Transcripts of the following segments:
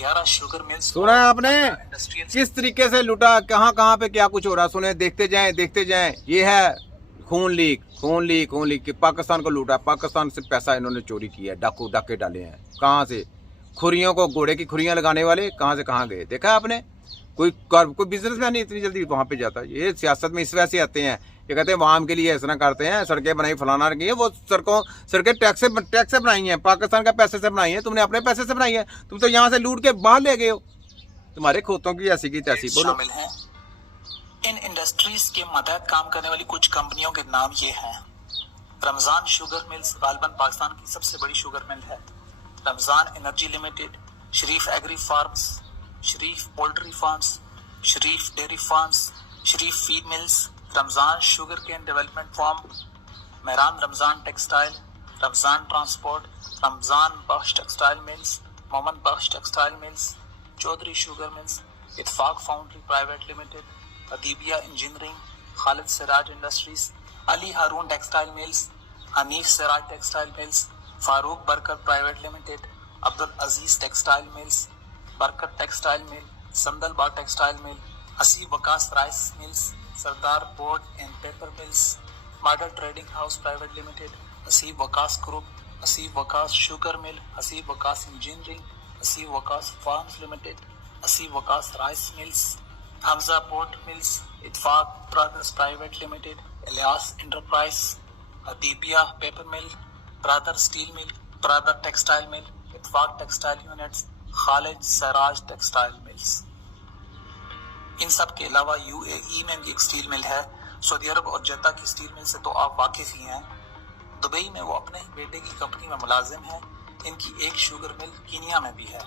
11 sugar mills. सुना है आपने किस तरीके से लूटा, कहाँ कहाँ पे क्या कुछ हो रहा, सुने, देखते जाएं देखते जाएं। ये है खून लीक, खून लीक, खून लीक कि पाकिस्तान को लूटा, पाकिस्तान से पैसा इन्होंने चोरी किया, डाकू डाके डाले हैं। कहाँ से? खुरियों को, घोड़े की खुरियां लगाने वाले कहाँ से कहाँ गए, देखा आपने? कोई बिजनेसमैन नहीं इतनी जल्दी वहां पे जाता। ये सियासत में इस वजह से आते हैं, ये कहते हैं आवाम के लिए ऐसा करते हैं, सड़कें बनाई फलाना रखी है। वो सड़कें टैक्स से बनाई हैं, पाकिस्तान का पैसे से बनाई है, तुमने अपने पैसे से बनाई है। तुम तो यहाँ से लूट के बाहर ले गए हो, तुम्हारे खोतों की ऐसी की तैसी। बोलो। शामिल हैं। इन इंडस्ट्रीज के मतहत काम करने वाली कुछ कंपनियों के नाम ये हैं। रमजान शुगर मिल्स गालिबन पाकिस्तान की सबसे बड़ी शुगर मिल है। Ramzan energy limited, Sharif agri farms, Sharif poultry farms, Sharif dairy farms, Sharif feed mills, Ramzan sugar cane development farm, Mehran Ramzan textile, Ramzan transport, Ramzan Bakhsh textile mills, Mohammad Bakhsh textile mills, Chaudhry sugar mills, Ittefaq foundry private limited, Adeebia engineering, Khalid Siraj industries, Ali Haroon textile mills, Hanif Siraj textile mills, Farooq बरकर private limited, Abdul Aziz textile mills, Barkat textile mill, Sandal Bagh textile mill, Haseeb Waqas rice mills, Sardar board and paper mills, model trading house private limited, Haseeb Waqas group, Haseeb Waqas sugar mill, Haseeb Waqas engineering, Haseeb Waqas farms limited, Haseeb Waqas rice mills, Hamza port mills, Ittefaq brothers private limited, Ilyas enterprise, Adeebia paper mill, brother steel mill, brother textile mill, Ittefaq textile units, Khalid Siraj textile mills. इन सब के अलावा UAE में भी एक steel mill है। Saudi अरब और जद्दा की steel mill से तो आप वाकिफ ही हैं। दुबई में वो अपने बेटे की कंपनी में मुलाजिम है। इनकी एक शुगर मिल कीनिया में भी है।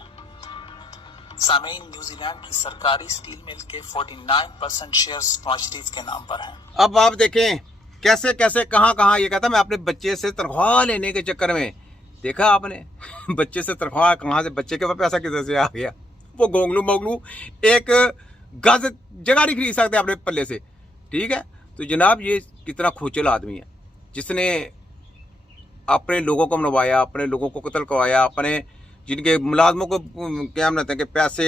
सामीन, न्यूजीलैंड की सरकारी स्टील मिल के 49% शेयर्स नवाज शरीफ के नाम पर हैं। अब आप देखें कैसे कैसे कहाँ कहाँ ये कहता मैं अपने बच्चे से तनख्वाह लेने के चक्कर में, देखा आपने बच्चे से तनख्वाह कहाँ से, बच्चे के पास पैसा किधर से आ गया। वो गोंगलू मोगलू एक गज जगह नहीं खरीद सकते अपने पल्ले से, ठीक है। तो जनाब ये कितना खोचल आदमी है जिसने अपने लोगों को मनवाया, अपने लोगों को कत्ल करवाया, अपने जिनके मुलाजमों को क्या कहते हैं कि पैसे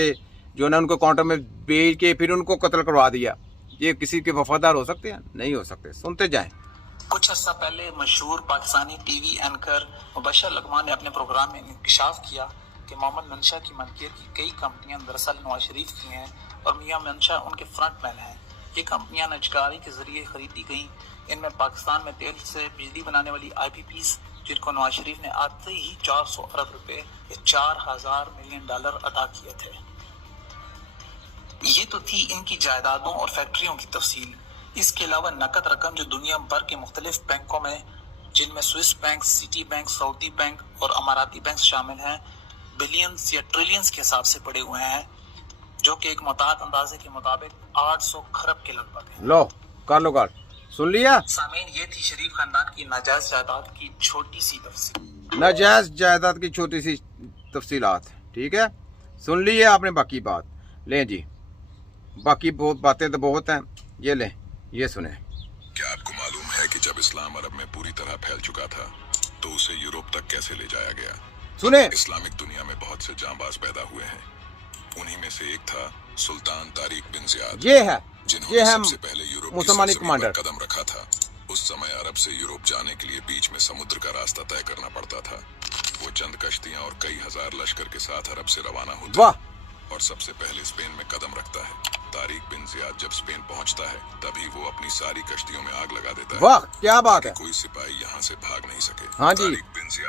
जो ना उनको काउंटर में बेच के फिर उनको कत्ल करवा दिया। ये किसी के वफादार हो सकते हैं? नहीं हो सकते। सुनते जाएं। कुछ अर्सा पहले मशहूर पाकिस्तानी टीवी एंकर मुबशर लकमान ने अपने प्रोग्राम में इंकशाफ किया कि मोहम्मद मंशा की मलकियत की कई कंपनियां दरअसल नवाज शरीफ की हैं और मियां मंशा उनके फ्रंटमैन हैं। ये कंपनियां नजकारी के जरिए खरीदी गईं। इनमें पाकिस्तान में तेल से बिजली बनाने वाली IPPs, जिनको नवाज शरीफ ने आते ही 400 अरब रुपए या 4000 मिलियन डॉलर अदा किए थे। ये तो थी इनकी जायदादों और फैक्ट्रियों की तफसील। इसके अलावा नकद रकम जो दुनिया भर के मुख्तलिफ बैंकों में, जिनमें Swiss bank, city bank, Saudi bank और अमाराती बैंक शामिल हैं, बिलियंस या ट्रिलियंस के हिसाब से पड़े हुए हैं, जो कि एक मुताद अंदाजे के मुताबिक 800 खरब के लगभग है। लो कर लो कर, सुन लिया सामीन, ये थी शरीफ खानदान की नाजायज जायदाद की छोटी सी तफसील। नाजायज जायदाद की छोटी सी तफसीलात, ठीक है। सुन ली है आपने बाकी बात। लें जी, बाकी बहुत बातें तो बहुत हैं, ये लें, ये सुने। क्या आपको मालूम है कि जब इस्लाम अरब में पूरी तरह फैल चुका था तो उसे यूरोप तक कैसे ले जाया गया? सुने। इस्लामिक दुनिया में बहुत से जांबाज पैदा हुए हैं। उन्हीं में से एक था सुल्तान तारिक बिन ज़ियाद। ये है सबसे पहले यूरोप मुसलमानी कमांडर कदम रखा था। उस समय अरब से यूरोप जाने के लिए बीच में समुद्र का रास्ता तय करना पड़ता था। वो चंद कश्तियां और कई हजार लश्कर के साथ अरब से रवाना होते और सबसे पहले स्पेन में कदम रखता है। तारिक बिन ज़ियाद जब स्पेन पहुंचता है तभी वो अपनी सारी कश्तियों में आग लगा देता है। वाह क्या बात है। कोई सिपाही यहाँ से भाग नहीं सके। हाँ जी,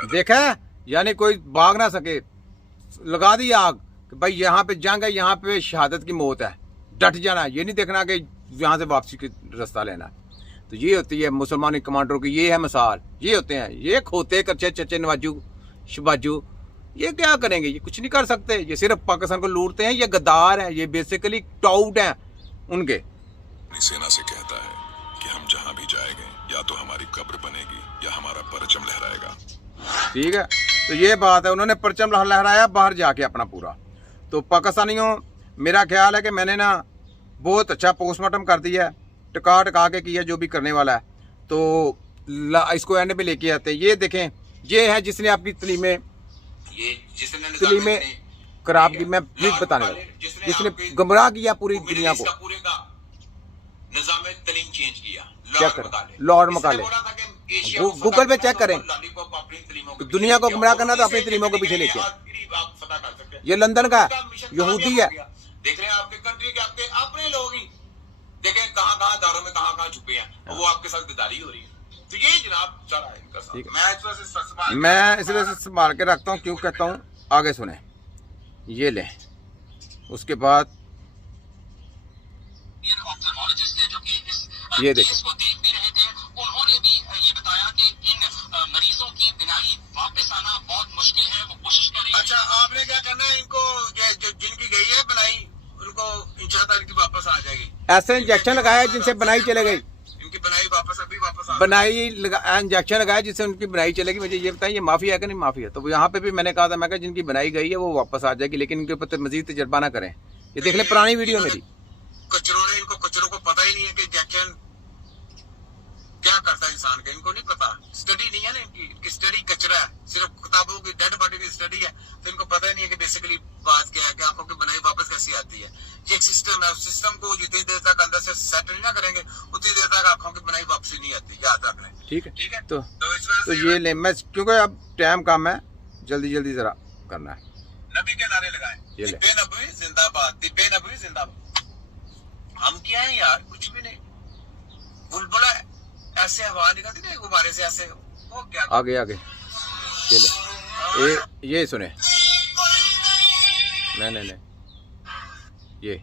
देखा है, यानी कोई भाग ना सके, लगा दी आग कि भाई यहाँ पे जंग है, यहाँ पे शहादत की मौत है, डट जाना, ये नहीं देखना कि यहाँ से वापसी का रास्ता लेना। तो ये होती है मुसलमानी कमांडरों की, ये है मिसाल। ये होते हैं, ये खोते कच्चे चच्चे नवाजू शबाजू, ये क्या करेंगे? ये कुछ नहीं कर सकते। ये सिर्फ पाकिस्तान को लूटते हैं, ये गद्दार हैं, ये बेसिकली टाउट हैं उनके। अपनी सेना से कहता है कि हम जहाँ भी जाएंगे या तो हमारी कब्र बनेगी या हमारा परचम लहराएगा। ठीक है, तो ये बात है, उन्होंने परचम लहराया बाहर जाके अपना पूरा। तो पाकिस्तानियों, मेरा ख्याल है कि मैंने ना बहुत अच्छा पोस्टमार्टम कर दिया है, टका के किया जो भी करने वाला है। तो इसको एंड पे लेके आते हैं। ये देखें, ये है जिसने आपकी तलीमें खराब की, मैं प्लीज बताने वाला, जिसने गुमराह किया पूरी दुनिया को। पूरे का निजाम तलीम चेंज किया। चेक करें, लॉर्ड मकाले, गूगल पे चेक करें। दुनिया को गुमराह करना तो अपनी तलीमों के पीछे लेके। ये लंदन का है, यहूदी है। देख रहे हैं आपके कंट्री के आपके अपने लोग ही, देखें कहाँ दारों में कहाँ छुपे हैं, वो आपके साथ गद्दारी हो रही है। तो ये जनाब सारा इनका साथ। मैं इस वजह से संभाल के रखता हूँ, क्यों कहता हूँ, आगे सुने। ये ले, उसके बाद ये देखें, को देख भी रहे थे, उन्होंने भी ये बताया कि इन मरीजों की बिनाई वापस आना बहुत मुश्किल है, वो कोशिश कर रही है। अच्छा, आपने क्या करना है, इनको जिनकी गई है बनाई, उनको इंशाअल्लाह इनकी वापस आ जाएगी। ऐसे इंजेक्शन लगाया जिनसे बनाई चले गई, इनकी बनाई वापस अभी वापस आ बनाई इंजेक्शन लगाया जिससे उनकी बनाई चलेगी। मुझे ये बताइए, ये माफी है कि नहीं माफी है? तो यहाँ पे भी मैंने कहा था, मैं कहा जिनकी बनाई गई है वो वापस आ जाएगी, लेकिन इनके ऊपर मजीद तजर्बा ना करें। ये देख ले पुरानी वीडियो मेरी। कचरों ने, इनको कचरों को पता ही नहीं है कि इंजेक्शन क्या करता है इंसान का, इनको नहीं पता। स्टडी नहीं है ना इनकी स्टडी कचरा है, सिर्फ किताबों की डेड बॉडी की स्टडी है। तो इनको पता ही नहीं है कि बेसिकली बात क्या है, कि आंखों की बनाई वापस कैसी आती है। ये एक सिस्टम है, उस सिस्टम को जितनी देर तक अंदर से सेट नहीं ना करेंगे, उतनी देर तक आंखों की बनाई वापसी नहीं आती, याद रखना। ठीक है, ठीक है। तो इस वजह से ये ले, मैं क्योंकि अब टाइम कम है, जल्दी जल्दी जरा करना है। नबी के नारे लगाए, ये ले। तिब्बे नबवी जिंदाबाद, तिब्बे नबवी जिंदाबाद। हम क्या है यार, कुछ भी नहीं। बुलबुला ऐसे हवा निकलती ना गुब्बारे से, ऐसे वो क्या। आगे आगे ये ले, ये सुने, नहीं ये